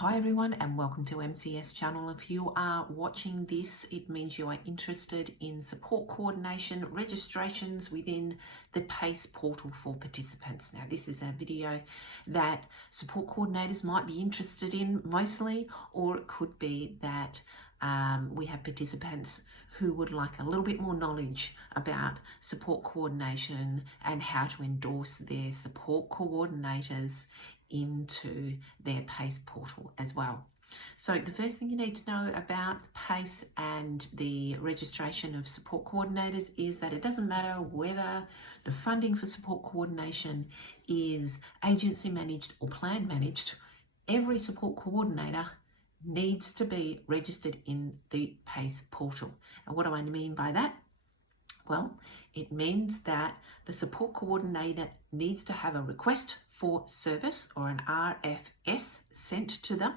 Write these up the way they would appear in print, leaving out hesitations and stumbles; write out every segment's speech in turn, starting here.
Hi everyone and welcome to MCS channel. If you are watching this, it means you are interested in support coordination registrations within the PACE portal for participants. Now this is a video that support coordinators might be interested in mostly, or it could be that we have participants who would like a little bit more knowledge about support coordination and how to endorse their support coordinators into their PACE portal as well. So the first thing you need to know about PACE and the registration of support coordinators is that it doesn't matter whether the funding for support coordination is agency managed or plan managed, every support coordinator needs to be registered in the PACE portal. And what do I mean by that? Well, it means that the support coordinator needs to have a request for service or an RFS sent to them,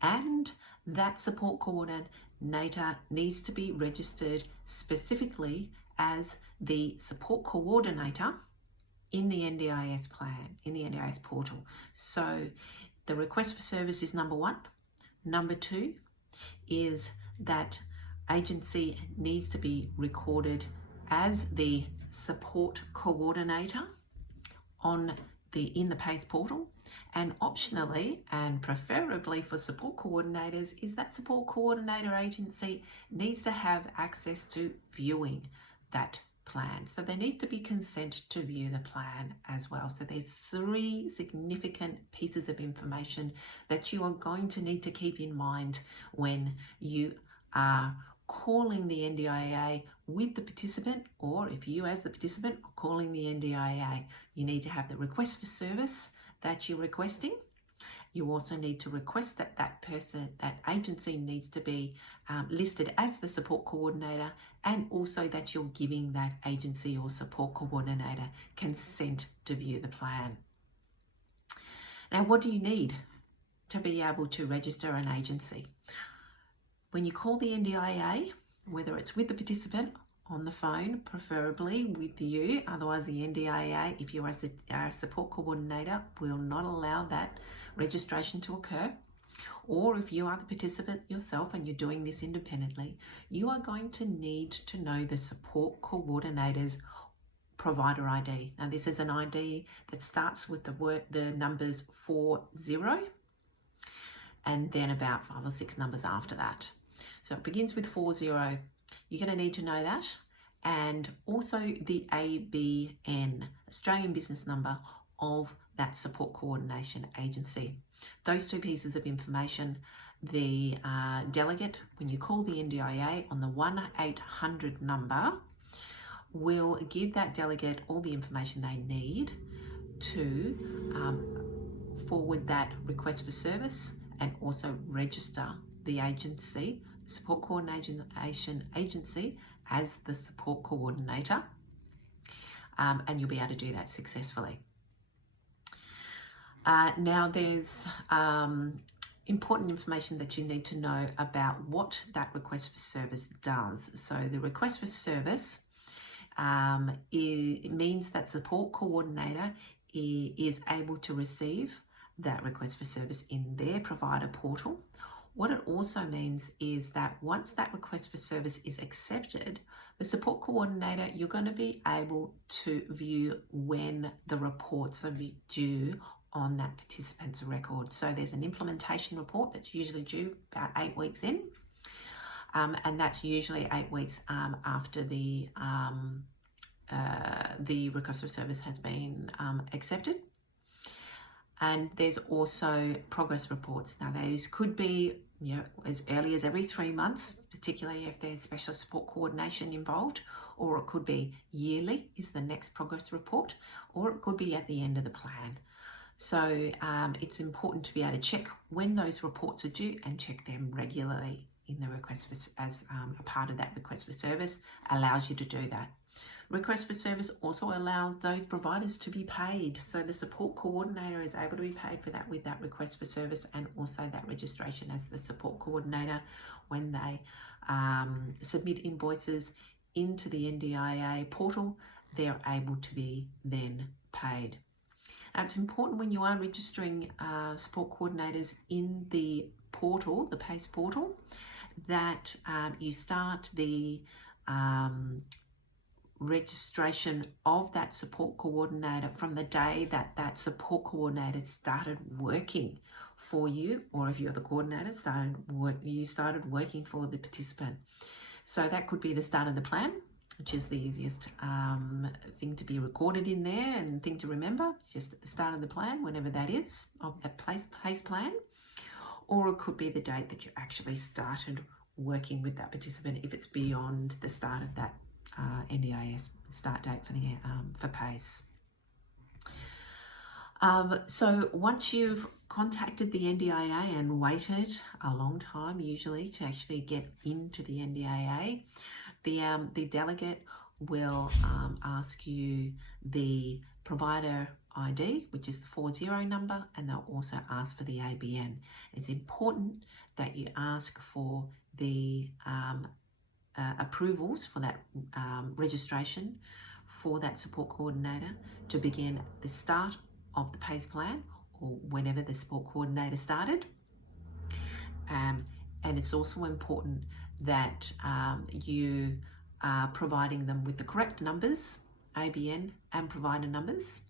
and that support coordinator needs to be registered specifically as the support coordinator in the NDIS plan, in the NDIS portal. So the request for service is number one. Number two is that agency needs to be recorded as the support coordinator in the PACE portal, and optionally and preferably for support coordinators is that support coordinator agency needs to have access to viewing that plan. So there needs to be consent to view the plan as well. So there's three significant pieces of information that you are going to need to keep in mind when you are calling the NDIA with the participant, or if you as the participant are calling the NDIA. You need to have the request for service that you're requesting. You also need to request that that agency needs to be listed as the support coordinator, and also that you're giving that agency or support coordinator consent to view the plan. Now, what do you need to be able to register an agency? When you call the NDIA, whether it's with the participant on the phone, preferably with you, otherwise the NDIA, if you are a support coordinator, will not allow that registration to occur. Or if you are the participant yourself and you're doing this independently, you are going to need to know the support coordinator's provider ID. Now this is an ID that starts with the numbers 40 and then about 5 or 6 numbers after that. So it begins with 40. You're going to need to know that, and also the ABN, Australian Business Number, of that support coordination agency. Those two pieces of information, the delegate, when you call the NDIA on the 1800 number, will give that delegate all the information they need to forward that request for service and also register the agency, support coordination agency, as the support coordinator, and you'll be able to do that successfully. Now there's important information that you need to know about what that request for service does. So the request for service it means that support coordinator is able to receive that request for service in their provider portal. What it also means is that once that request for service is accepted, the support coordinator, you're going to be able to view when the reports are due on that participant's record. So there's an implementation report that's usually due about 8 weeks in, and that's usually 8 weeks after the request for service has been accepted. And there's also progress reports. Now those could be as early as every 3 months, particularly if there's special support coordination involved, or it could be yearly is the next progress report, or it could be at the end of the plan. So it's important to be able to check when those reports are due and check them regularly in the request for, as a part of that request for service allows you to do that. Request for service also allows those providers to be paid. So the support coordinator is able to be paid for that with that request for service, and also that registration as the support coordinator when they submit invoices into the NDIA portal, they're able to be then paid. It's important when you are registering support coordinators in the portal, the PACE portal, that you start the registration of that support coordinator from the day that that support coordinator started working for you, or if you're the coordinator, you started working for the participant. So that could be the start of the plan, which is the easiest thing to be recorded in there and thing to remember, just at the start of the plan, whenever that is, of a PACE plan. Or it could be the date that you actually started working with that participant if it's beyond the start of that NDIS start date for PACE. So once you've contacted the NDIA and waited a long time, usually, to actually get into the NDIA, the delegate will ask you the provider ID, which is the 40 number, and they'll also ask for the ABN. It's important that you ask for the approvals for that registration for that support coordinator to begin the start of the PACE plan, or whenever the support coordinator started. And it's also important that you are providing them with the correct numbers, ABN and provider numbers.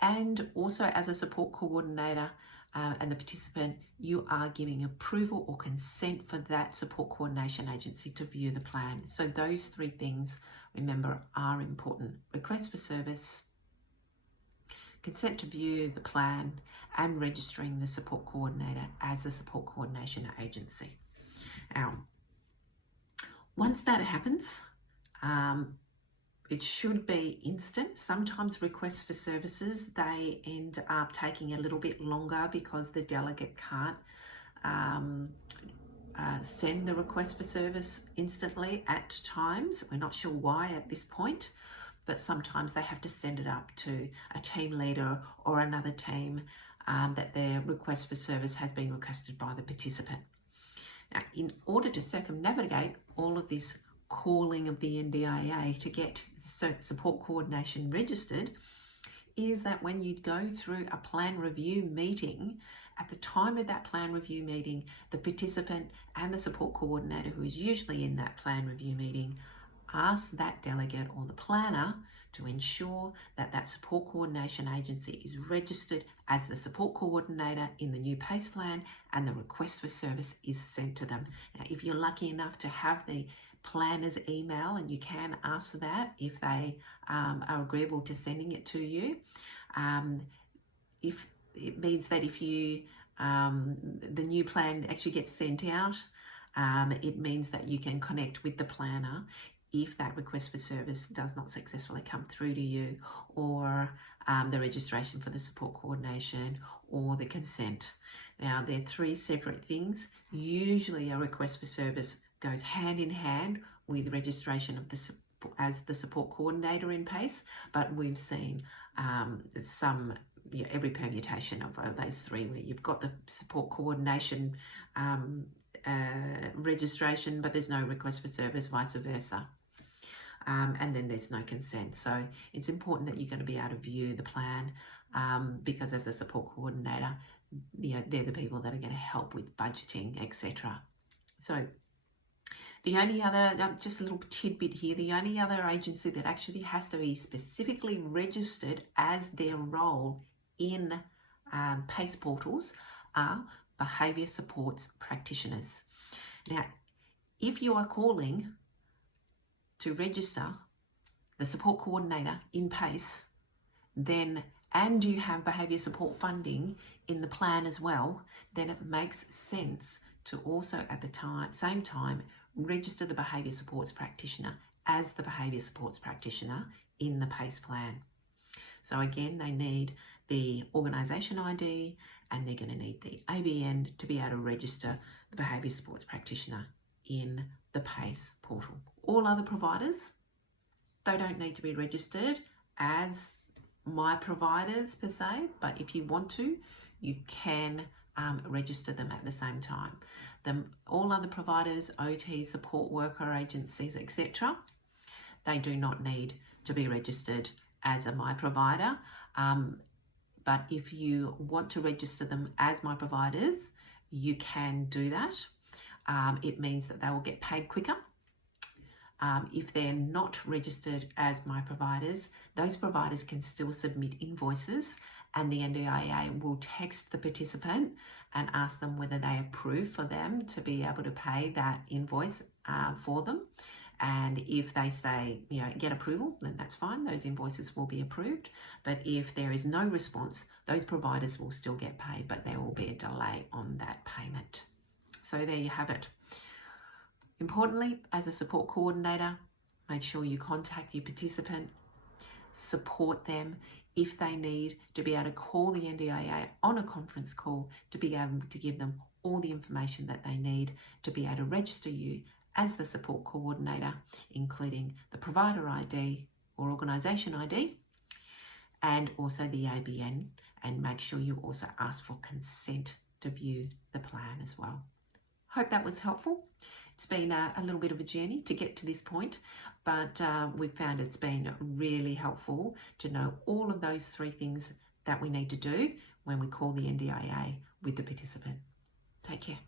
And also, as a support coordinator and the participant, you are giving approval or consent for that support coordination agency to view the plan. So those three things, remember, are important: request for service, consent to view the plan, and registering the support coordinator as the support coordination agency. Now, once that happens, it should be instant. Sometimes requests for services, they end up taking a little bit longer because the delegate can't send the request for service instantly at times. We're not sure why at this point, but sometimes they have to send it up to a team leader or another team that their request for service has been requested by the participant. Now, in order to circumnavigate all of this calling of the NDIA to get support coordination registered, is that when you go through a plan review meeting, at the time of that plan review meeting, the participant and the support coordinator, who is usually in that plan review meeting, ask that delegate or the planner to ensure that that support coordination agency is registered as the support coordinator in the new PACE plan, and the request for service is sent to them. Now, if you're lucky enough to have the planner's email, and you can ask for that if they are agreeable to sending it to you, if it means that if you the new plan actually gets sent out, it means that you can connect with the planner if that request for service does not successfully come through to you, or the registration for the support coordination, or the consent. Now, they're three separate things. Usually a request for service goes hand in hand with registration of as the support coordinator in PACE, but we've seen every permutation of those three, where you've got the support coordination registration, but there's no request for service, vice versa. And then there's no consent. So it's important that you're going to be able to view the plan, because as a support coordinator, they're the people that are going to help with budgeting, etc. So the only other, just a little tidbit here, the only other agency that actually has to be specifically registered as their role in PACE portals are behaviour supports practitioners. Now, if you are calling to register the support coordinator in PACE, and you have behaviour support funding in the plan as well, then it makes sense to also at the same time register the behaviour supports practitioner as the behaviour supports practitioner in the PACE plan. So again, they need the organisation ID, and they're going to need the ABN to be able to register the behaviour supports practitioner in the PACE portal. All other providers, they don't need to be registered as my providers per se, but if you want to, you can register them at the same time. All other providers, OT, support worker agencies, etc., they do not need to be registered as a my provider. But if you want to register them as my providers, you can do that. It means that they will get paid quicker. If they're not registered as my providers, those providers can still submit invoices, and the NDIA will text the participant and ask them whether they approve for them to be able to pay that invoice for them. And if they say, get approval, then that's fine. Those invoices will be approved. But if there is no response, those providers will still get paid, but there will be a delay on that payment. So there you have it. Importantly, as a support coordinator, make sure you contact your participant, support them if they need to be able to call the NDIA on a conference call to be able to give them all the information that they need to be able to register you as the support coordinator, including the provider ID or organisation ID, and also the ABN, and make sure you also ask for consent to view the plan as well. Hope that was helpful. It's been a little bit of a journey to get to this point, but we've found it's been really helpful to know all of those 3 things that we need to do when we call the NDIA with the participant. Take care.